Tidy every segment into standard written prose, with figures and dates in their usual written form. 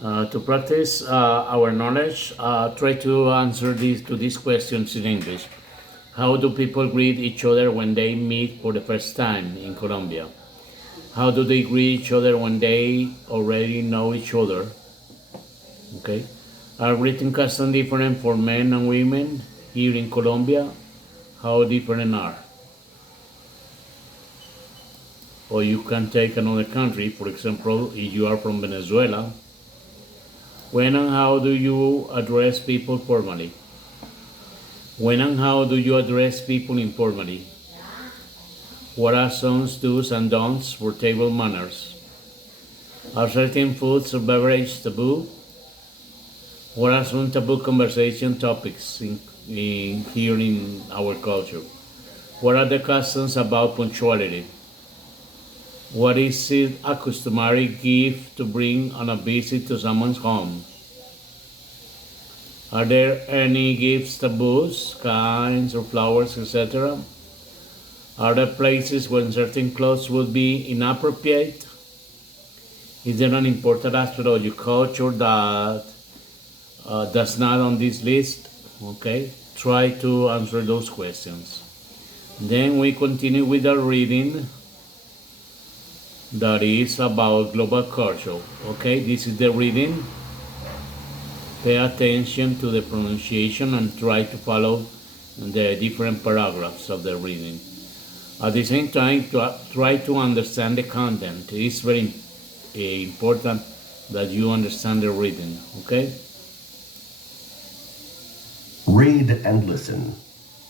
To practice our knowledge, try to answer these questions in English. How do people greet each other when they meet for the first time in Colombia? How do they greet each other when they already know each other? Okay. Are greeting customs different for men and women here in Colombia? How different are? Or you can take another country, for example, if you are from Venezuela. When and how do you address people formally? When and how do you address people informally? What are some do's and don'ts for table manners? Are certain foods or beverages taboo? What are some taboo conversation topics here in our culture? What are the customs about punctuality? What is it a customary gift to bring on a visit to someone's home? Are there any gifts, taboos, kinds of flowers, etc.? Are there places when certain clothes would be inappropriate? Is there an important aspect of your culture that's not on this list? Okay, try to answer those questions. Then we continue with the reading that is about global culture. Okay, this is the reading. Pay attention to the pronunciation and try to follow the different paragraphs of the reading. At the same time, try to understand the content. It is very important that you understand the reading. Okay? Read and listen.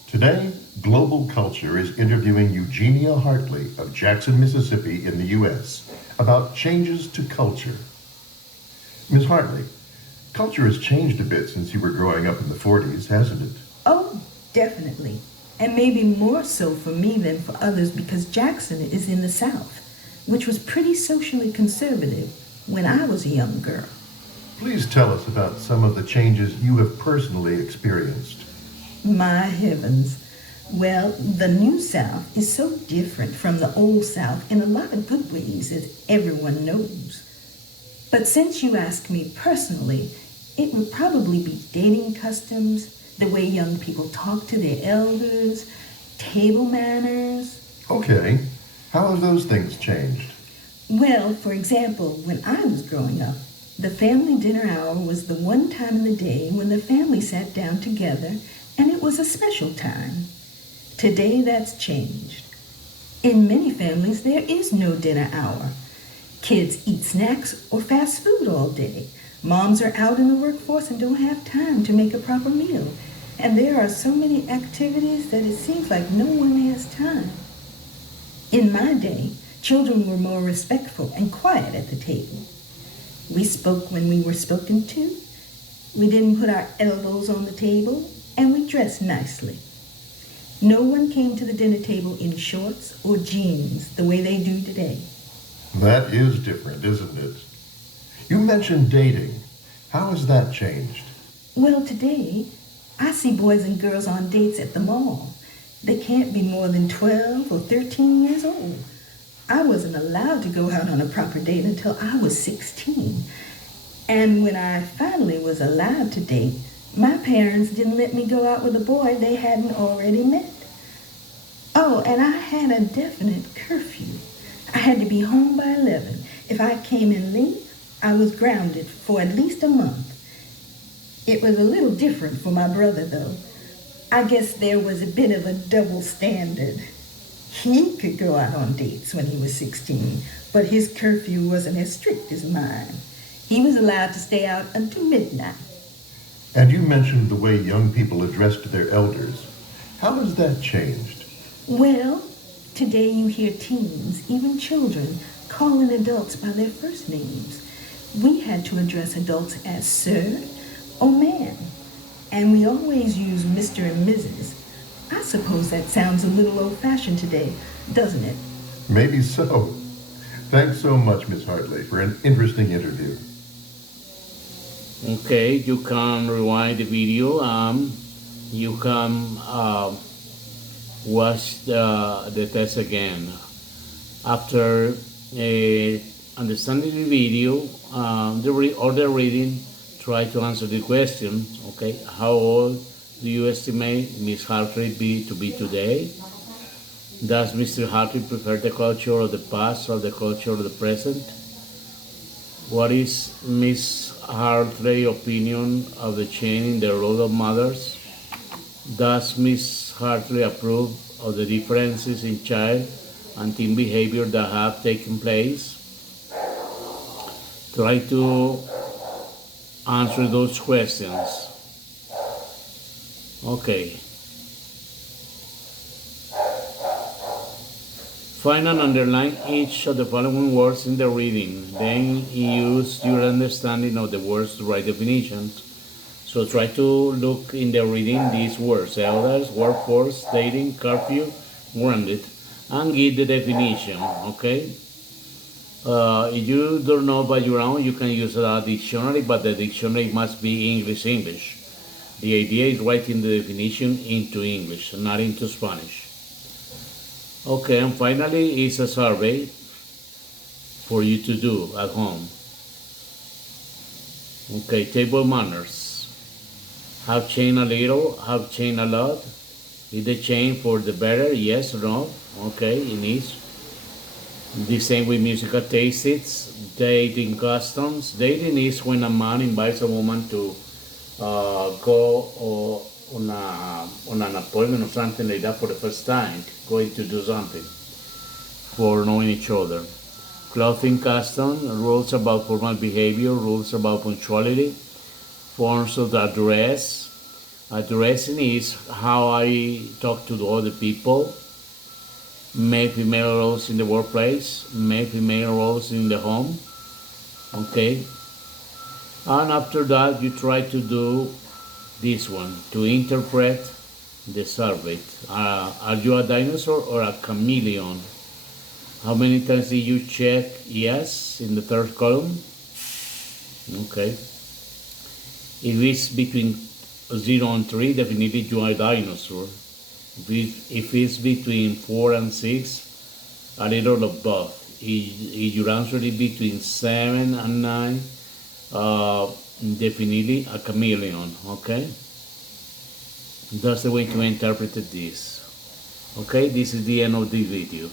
Today, Global Culture is interviewing Eugenia Hartley of Jackson, Mississippi in the U.S. about changes to culture. Ms. Hartley, culture has changed a bit since you were growing up in the 40s, hasn't it? Oh, definitely. And maybe more so for me than for others because Jackson is in the South, which was pretty socially conservative when I was a young girl. Please tell us about some of the changes you have personally experienced. My heavens. Well, the New South is so different from the Old South in a lot of good ways, as everyone knows. But since you ask me personally, it would probably be dating customs, the way young people talk to their elders, table manners. Okay, how have those things changed? Well, for example, when I was growing up, the family dinner hour was the one time in the day when the family sat down together, and it was a special time. Today, that's changed. In many families, there is no dinner hour. Kids eat snacks or fast food all day. Moms are out in the workforce and don't have time to make a proper meal. And there are so many activities that it seems like no one has time. In my day, children were more respectful and quiet at the table. We spoke when we were spoken to. We didn't put our elbows on the table, and we dressed nicely. No one came to the dinner table in shorts or jeans the way they do today. That is different, isn't it? You mentioned dating. How has that changed? Well, today, I see boys and girls on dates at the mall. They can't be more than 12 or 13 years old. I wasn't allowed to go out on a proper date until I was 16. And when I finally was allowed to date, my parents didn't let me go out with a boy they hadn't already met. Oh, and I had a definite curfew. I had to be home by 11. If I came in late, I was grounded for at least a month. It was a little different for my brother, though. I guess there was a bit of a double standard. He could go out on dates when he was 16, but his curfew wasn't as strict as mine. He was allowed to stay out until midnight. And you mentioned the way young people addressed their elders. How has that changed? Well, today you hear teens, even children, calling adults by their first names. We had to address adults as sir or ma'am, and we always use Mr. and Mrs. I suppose that sounds a little old-fashioned today, doesn't it? Maybe so. Thanks so much, Miss Hartley, for an interesting interview. Okay, you can rewind the video. You can watch the test again. After understanding the video, or the reading, try to answer the question. Okay, how old do you estimate Miss Hartley to be today? Does Mr. Hartley prefer the culture of the past or the culture of the present? What is Miss Hartley's opinion of the change in the role of mothers? Does Miss Hartley approve of the differences in child and teen behavior that have taken place? Try to answer those questions. Okay. Find and underline each of the following words in the reading. Then use your understanding of the words to write definitions. So try to look in the reading these words: elders, workforce, dating, curfew, grounded, and give the definition. Okay. If you don't know by your own, you can use a dictionary, but the dictionary must be English. The idea is writing the definition into English, not into Spanish. Okay, and finally is a survey for you to do at home. Okay, table manners. Have changed a little, have changed a lot. Is the change for the better? Yes or no? Okay, it is. The same with musical tastes, dating customs. Dating is when a man invites a woman to go on an appointment or something like that for the first time, going to do something for knowing each other. Clothing custom, rules about formal behavior, rules about punctuality, forms of address. Addressing is how I talk to the other people. Male-female roles in the workplace, male-female roles in the home. Okay. And after that, you try to do this one, to interpret the survey. Are you a dinosaur or a chameleon? How many times did you check yes in the third column? Okay. If it's between 0 and 3, definitely you are a dinosaur. If it's between 4 and 6, a little of both. If your answer is between 7 and 9, definitely a chameleon, okay? That's the way to interpret this. Okay, this is the end of the video.